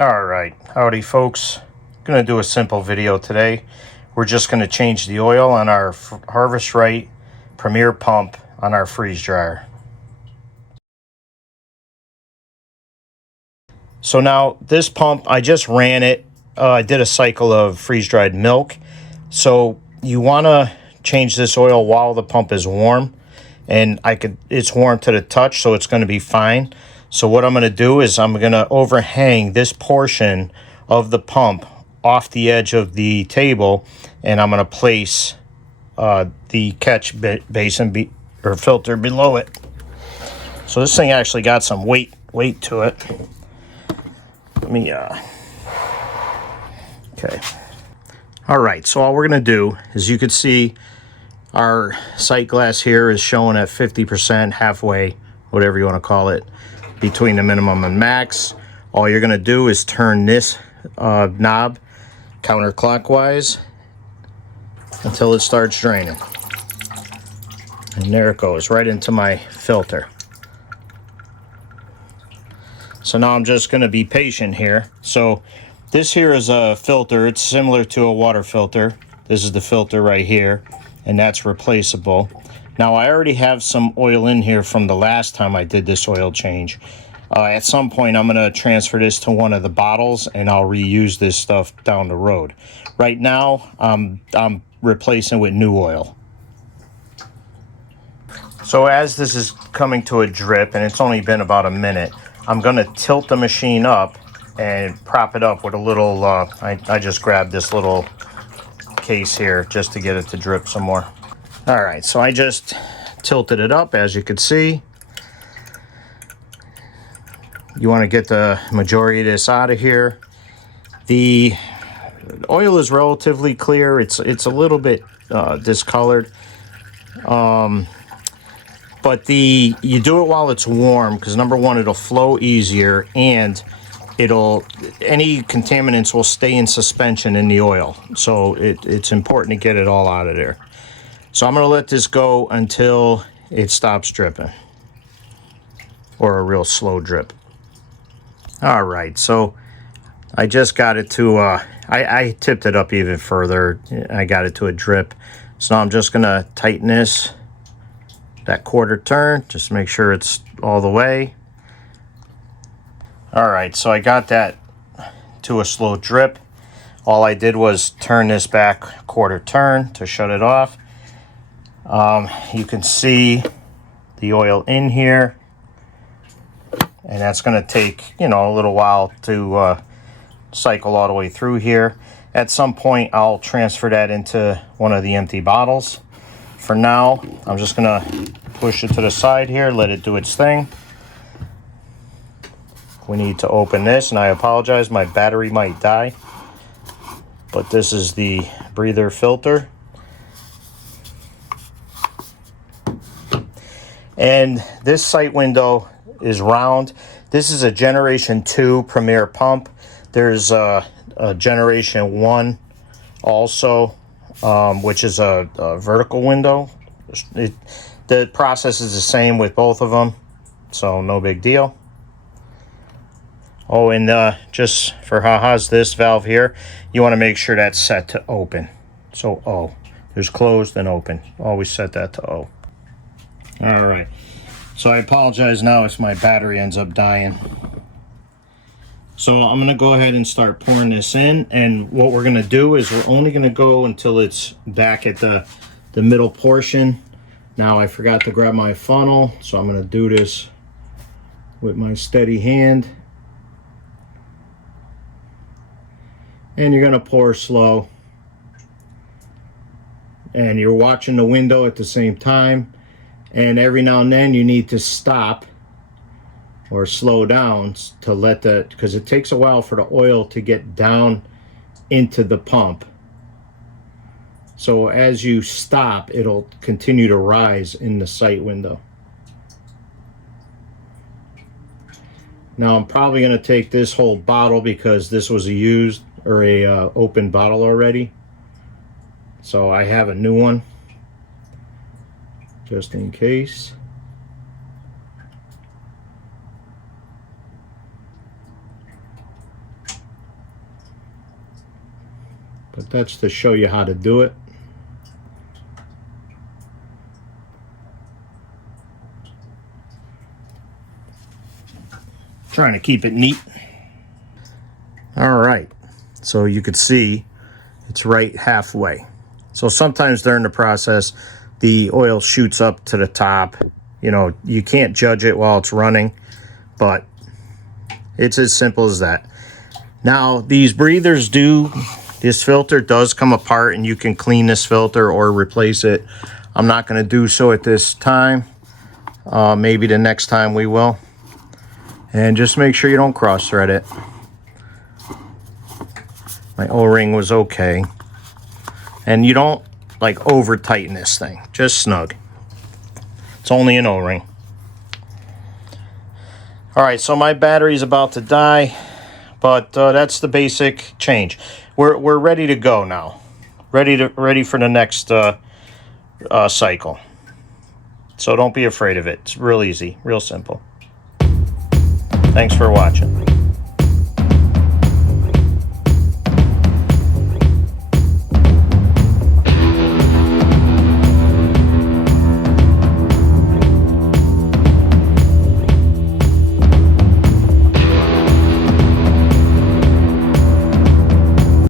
All right, howdy folks. Gonna do a simple video today. We're just gonna change the oil on our Harvest Right Premier pump on our freeze dryer. So now this pump, I just ran it. I did a cycle of freeze dried milk. So you wanna change this oil while the pump is warm, and it's warm to the touch, so it's gonna be fine. So what I'm gonna do is I'm gonna overhang this portion of the pump off the edge of the table, and I'm gonna place the catch basin or filter below it. So this thing actually got some weight to it. Let me okay. All right, so all we're gonna do is, you can see our sight glass here is showing at 50%, halfway, whatever you want to call it, between the minimum and max. All you're going to do is turn this knob counterclockwise until it starts draining. And there it goes, right into my filter. So now I'm just going to be patient here. So this here is a filter. It's similar to a water filter. This is the filter right here, and that's replaceable. Now I already have some oil in here from the last time I did this oil change. At some point I'm going to transfer this to one of the bottles, and I'll reuse this stuff down the road. Right now I'm replacing with new oil. So as this is coming to a drip, and it's only been about a minute, I'm going to tilt the machine up and prop it up with a little, I just grabbed this little case here just to get it to drip some more. All right, so I just tilted it up, as you can see. You want to get the majority of this out of here. The oil is relatively clear. It's a little bit discolored. But you do it while it's warm, because number one, it'll flow easier, and any contaminants will stay in suspension in the oil. So it's important to get it all out of there. So I'm going to let this go until it stops dripping, or a real slow drip. All right, so I just got it to, I tipped it up even further. I got it to a drip. So now I'm just going to tighten this, that quarter turn, just to make sure it's all the way. All right, so I got that to a slow drip. All I did was turn this back quarter turn to shut it off. You can see the oil in here, and that's going to take, a little while to cycle all the way through here. At some point I'll transfer that into one of the empty bottles. For now, I'm just going to push it to the side here, let it do its thing. We need to open this, and I apologize, my battery might die, but this is the breather filter. And this sight window is round. This is a Generation 2 Premier pump. There's a Generation 1 also, which is a vertical window. The process is the same with both of them, so no big deal. Oh, and just for ha-has, this valve here, you want to make sure that's set to open. So O. There's closed and open. Always set that to O. All right. So I apologize now if my battery ends up dying. So I'm going to go ahead and start pouring this in. And what we're going to do is we're only going to go until it's back at the middle portion. Now I forgot to grab my funnel, so I'm going to do this with my steady hand. And you're going to pour slow. And you're watching the window at the same time. And every now and then you need to stop or slow down to let that, because it takes a while for the oil to get down into the pump. So as you stop, it'll continue to rise in the sight window. Now I'm probably going to take this whole bottle, because this was a used or a open bottle already. So I have a new one just in case. that's to show you how to do it. Trying to keep it neat. All right, so you could see it's right halfway. So sometimes during the process, the oil shoots up to the top. You know, you can't judge it while it's running, but it's as simple as that. Now, these breathers this filter does come apart, and you can clean this filter or replace it. I'm not going to do so at this time. Maybe the next time we will. And just make sure you don't cross-thread it. My O-ring was okay. And you don't like over tighten this thing, just snug. It's only an O-ring. All right, so my battery's about to die, but that's the basic change. We're ready to go now. Ready for the next cycle. So don't be afraid of it. It's real easy, real simple. Thanks for watching.